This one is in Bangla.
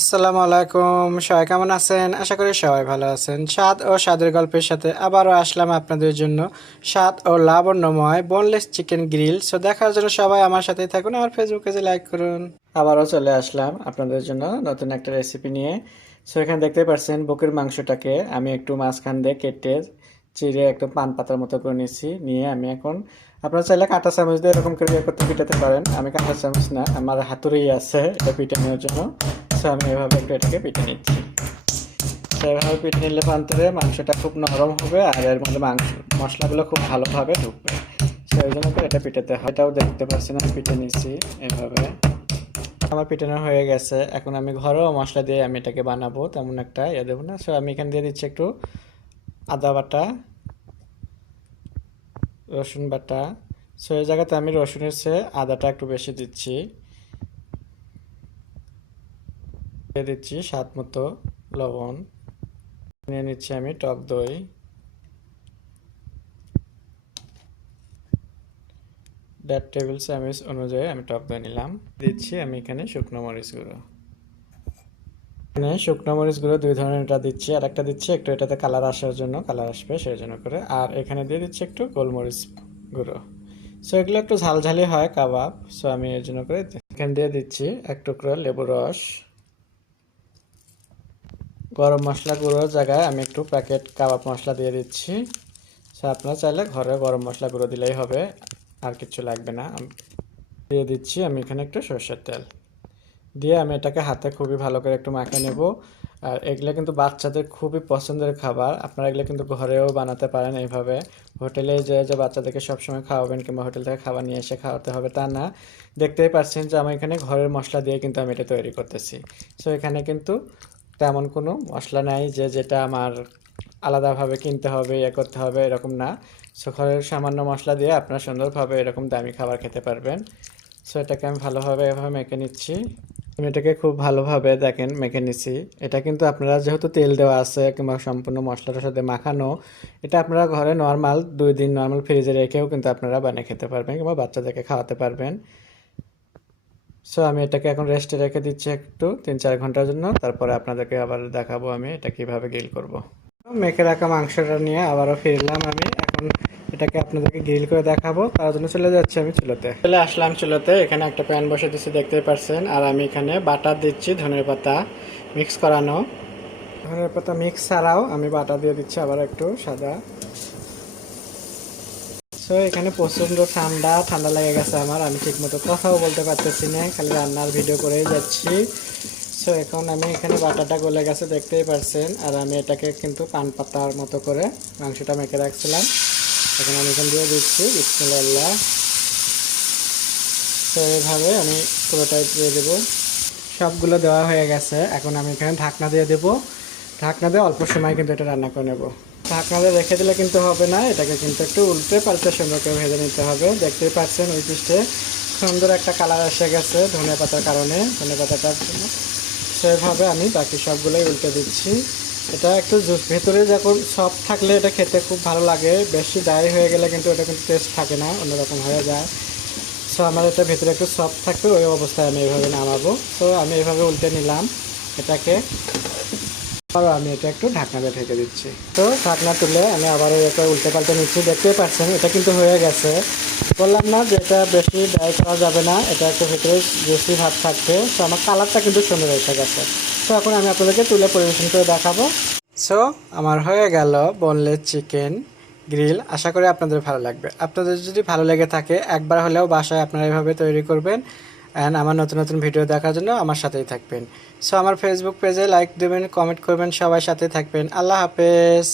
আসসালামু আলাইকুম। সবাই কেমন আছেন? আশা করি সবাই ভালো আছেন। স্বাদ ও স্বাদের গল্পের সাথে আবারও আসলাম আপনাদের জন্য স্বাদ ও লাবণ্যময় বোনলেস চিকেন গ্রিল। সো দেখার জন্য সবাই আমার সাথেই থাকুন আর ফেসবুক পেজে লাইক করুন। আবারও চলে আসলাম আপনাদের জন্য নতুন একটা রেসিপি নিয়ে। সো এখানে দেখতে পাচ্ছেন বুকের মাংসটাকে আমি একটু মাঝখান দিয়ে কেটে চিড়ে একটু পান পাতার মতো করে নিয়েছি। নিয়ে আমি এখন আপনারা চাইলে কাঁটা চামচ দিয়ে এরকম করে করতে পিটাতে পারেন। আমি কাঁটা চামচ না, আমার হাতুড়ি আছে এটা পিটানোর জন্য। সো আমি এভাবে একটু এটাকে পিটে নিচ্ছি। তো এভাবে পিটে নিলে পান্তারে মাংসটা খুব নরম হবে আর এর মধ্যে মশলাগুলো খুব ভালোভাবে ঢুকবে। সো এই জন্য করে এটা পিটাতে হয়। এটাও দেখতে পাচ্ছেন আমি পিটে নিচ্ছি এভাবে। আমার পিটানো হয়ে গেছে। এখন আমি ঘরোয়া মশলা দিয়ে আমি এটাকে বানাবো, তেমন একটা দেবো না। সো আমি এখানে দিয়ে দিচ্ছি একটু আদা বাটা, রসুন বাটা। সো এই জায়গাতে আমি রসুনের চেয়ে আদাটা একটু বেশি দিচ্ছি। দিয়ে দিচ্ছি স্বাদ মতো লবণ। নিয়ে নিচ্ছি আমি টক দই, 1.5 টেবিল চামচ অনুযায়ী আমি টক দই নিলাম। দিচ্ছি আমি এখানে শুকনো মরিচ গুঁড়ো। এখানে শুকনো মরিচ গুঁড়ো দুই ধরনের দিচ্ছি, আর একটা দিচ্ছি একটু এটাতে কালার আসার জন্য, কালার আসবে সেই জন্য করে। আর এখানে দিয়ে দিচ্ছি একটু গোলমরিচ গুঁড়ো। সো এগুলো একটু ঝালঝালি হয় কাবাব, সো আমি এর জন্য করে এখানে দিয়ে দিচ্ছি এক টুকরো লেবু রস। গরম মশলা গুঁড়োর জায়গায় আমি একটু প্যাকেট কাবাব মশলা দিয়ে দিচ্ছি। সো আপনারা চাইলে ঘরে গরম মশলা গুঁড়ো দিলেই হবে, আর কিছু লাগবে না। দিয়ে দিচ্ছি আমি এখানে একটু সরষের তেল। দিয়ে আমি এটাকে হাতে খুবই ভালো করে একটু মাখিয়ে নেব। আর এগুলো কিন্তু বাচ্চাদের খুবই পছন্দের খাবার, আপনারা এগুলো কিন্তু ঘরেও বানাতে পারেন এইভাবে। হোটেলে যে বাচ্চাদেরকে সবসময় খাওয়াবেন কিংবা হোটেল থেকে খাবার নিয়ে এসে খাওয়াতে হবে তা না। দেখতেই পাচ্ছেন যে আমি এখানে ঘরের মশলা দিয়ে কিন্তু আমি এটা তৈরি করতেছি। সো এখানে কিন্তু তেমন কোনো মশলা নাই যে যেটা আমার আলাদাভাবে কিনতে হবে করতে হবে, এরকম না। সো ঘরের সামান্য মশলা দিয়ে আপনারা সুন্দরভাবে এরকম দামি খাবার খেতে পারবেন। সো এটাকে আমি ভালোভাবে এভাবে মেখে নিচ্ছি। আমি এটাকে খুব ভালোভাবে দেখেন মেখে নিচ্ছি। এটা কিন্তু আপনারা যেহেতু তেল দেওয়া আছে কিংবা সম্পূর্ণ মশলাটার সাথে মাখানো, এটা আপনারা ঘরে নর্মাল 2 দিন নর্মাল ফ্রিজে রেখেও কিন্তু আপনারা বানিয়ে খেতে পারবেন কিংবা বাচ্চাদেরকে খাওয়াতে পারবেন। সো আমি এটাকে এখন রেস্টে রেখে দিচ্ছি একটু 3-4 ঘন্টার জন্য। তারপরে আপনাদেরকে আবার দেখাবো আমি এটা কিভাবে গ্রিল করব। মেখে রাখা মাংসটা নিয়ে আবারও ফিরলাম আমি। এখন এটাকে আপনাদেরকে গ্রিল করে দেখাবো, তার জন্য চলে যাচ্ছি আমি চুলোতে। চলে আসলাম চুলোতে, এখানে একটা প্যান বসে দিচ্ছি দেখতেই পারছেন। আর আমি এখানে বাটার দিচ্ছি, ধনের পাতা মিক্স করানো। ধনের পাতা মিক্স ছাড়াও আমি বাটা দিয়ে দিচ্ছি আবার একটু সাদা। সো এখানে প্রচণ্ড ঠান্ডা ঠান্ডা লেগে গেছে আমার, আমি ঠিক মতো কথাও বলতে পারতেছি না, খালি রান্নার ভিডিও করেই যাচ্ছি। সো এখন আমি এখানে বাটাটা গলে গেছে দেখতেই পারছেন। আর আমি এটাকে কিন্তু পান পাতার মতো করে মাংসটা মেখে রাখছিলাম, এখন আমি এখানে দিয়ে দিচ্ছি বিসমিল্লাহ। তো এইভাবে আমি পুরোটাই দিয়ে দেবো। সবগুলো দেওয়া হয়ে গেছে, এখন আমি এখানে ঢাকনা দিয়ে দেবো। ঢাকনা দিয়ে অল্প সময় কিন্তু এটা রান্না করে নেব। ঢাকনা দিয়ে রেখে দিলে কিন্তু হবে না, এটাকে কিন্তু একটু উল্টে পাল্টে সুন্দর করে ভেজে নিতে হবে। দেখতেই পাচ্ছেন ওই পিঠে সুন্দর একটা কালার এসে গেছে ধনে পাতার কারণে, ধনে পাতাটার জন্য। সেভাবে আমি বাকি সবগুলোই উল্টে দিচ্ছি। এটা একটু ভেতরে যখন সফট থাকলে এটা খেতে খুব ভালো লাগে, বেশি ড্রাই হয়ে গেলে কিন্তু এটা কিন্তু টেস্ট থাকে না, অন্যরকম হয়ে যায়। সো আমার এটা ভেতরে একটু সফট থাকবে, ওই অবস্থায় আমি এইভাবে নামাবো। তো আমি এইভাবে উল্টে নিলাম এটাকে। আবারও আমি এটা একটু ঢাকনা দিয়ে ঢেকে দিচ্ছি। তো ঢাকনা তুলে আমি আবারও এটা উল্টে পাল্টে নিচ্ছি। দেখতেই পাচ্ছেন এটা কিন্তু হয়ে গেছে। বললাম না যে এটা বেশি ড্রাই করা যাবে না, এটা একটু ভেতরে বেশি ভাত থাকবে। তো আমার কালারটা কিন্তু সুন্দর এসে গেছে। তো এখন আমি আপনাদেরকে তুলে পরিবেশন করে দেখাবো। সো আমার হয়ে গেল বোনলেস চিকেন গ্রিল। আশা করি আপনাদের ভালো লাগবে। আপনাদের যদি ভালো লেগে থাকে একবার হলেও বাসায় আপনারা এভাবে তৈরি করবেন। অ্যান্ড আমার নতুন নতুন ভিডিও দেখার জন্য আমার সাথেই থাকবেন। সো আমার ফেসবুক পেজে লাইক দেবেন, কমেন্ট করবেন, সবার সাথে থাকবেন। আল্লাহ হাফেজ।